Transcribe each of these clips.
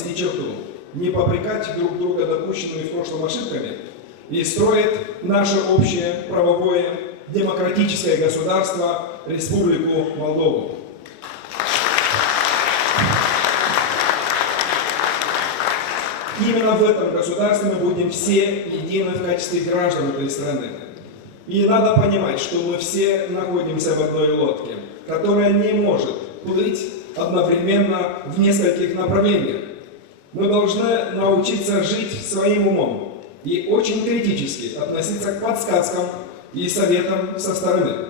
подвести черту, не попрекать друг друга допущенными в прошлом ошибками и строить наше общее правовое демократическое государство Республику Молдову. Именно в этом государстве мы будем все едины в качестве граждан этой страны. И надо понимать, что мы все находимся в одной лодке, которая не может плыть одновременно в нескольких направлениях. Мы должны научиться жить своим умом и очень критически относиться к подсказкам и советам со стороны.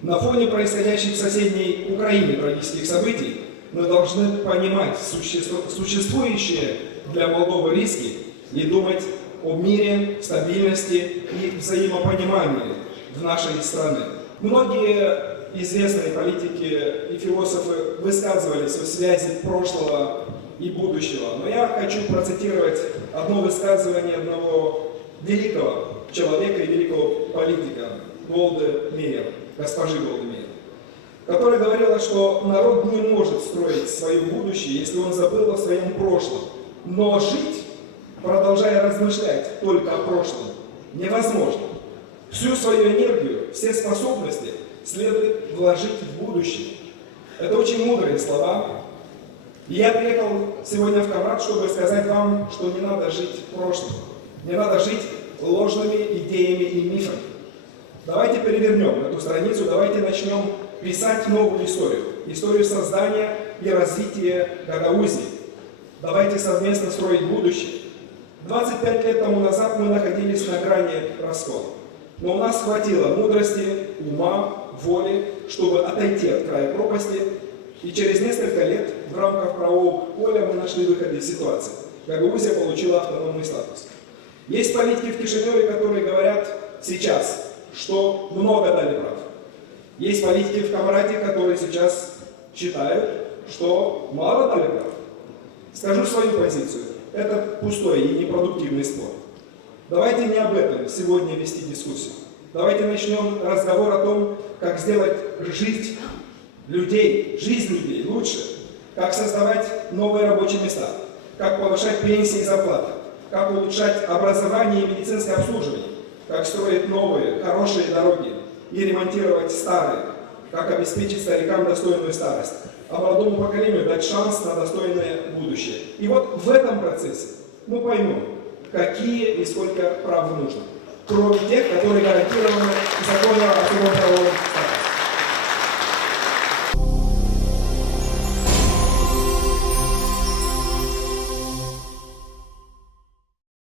На фоне происходящих в соседней Украине трагических событий мы должны понимать существующие для Молдовы риски и думать о мире, стабильности и взаимопонимании в нашей стране. Многие известные политики и философы высказывались о связи прошлого и будущего, но я хочу процитировать одно высказывание одного великого человека и великого политика Голды Меир, госпожи Голды Меир, которая говорила, что народ не может строить свое будущее, если он забыл о своем прошлом. Но жить, продолжая размышлять только о прошлом, невозможно. Всю свою энергию, все способности следует вложить в будущее. Это очень мудрые слова. И я приехал сегодня в Камрад, чтобы сказать вам, что не надо жить прошлым, не надо жить ложными идеями и мифами. Давайте перевернем эту страницу, давайте начнем писать новую историю. Историю создания и развития Гагаузии. Давайте совместно строить будущее. 25 лет тому назад мы находились на грани раскола. Но у нас хватило мудрости, ума, воли, чтобы отойти от края пропасти. И через несколько лет в рамках правового поля мы нашли выход из ситуации. Гагаузия получила автономный статус. Есть политики в Кишиневе, которые говорят сейчас, что много дали прав. Есть политики в Камраде, которые сейчас считают, что мало дали прав. Скажу свою позицию. Это пустой и непродуктивный спор. Давайте не об этом сегодня вести дискуссию. Давайте начнем разговор о том, как сделать жизнь людей лучше, как создавать новые рабочие места, как повышать пенсии и зарплаты, как улучшать образование и медицинское обслуживание, как строить новые, хорошие дороги и ремонтировать старые, как обеспечить старикам достойную старость, а молодому поколению дать шанс на достойное будущее. И вот в этом процессе мы поймем, какие и сколько прав нужно, кроме тех, которые гарантированы законом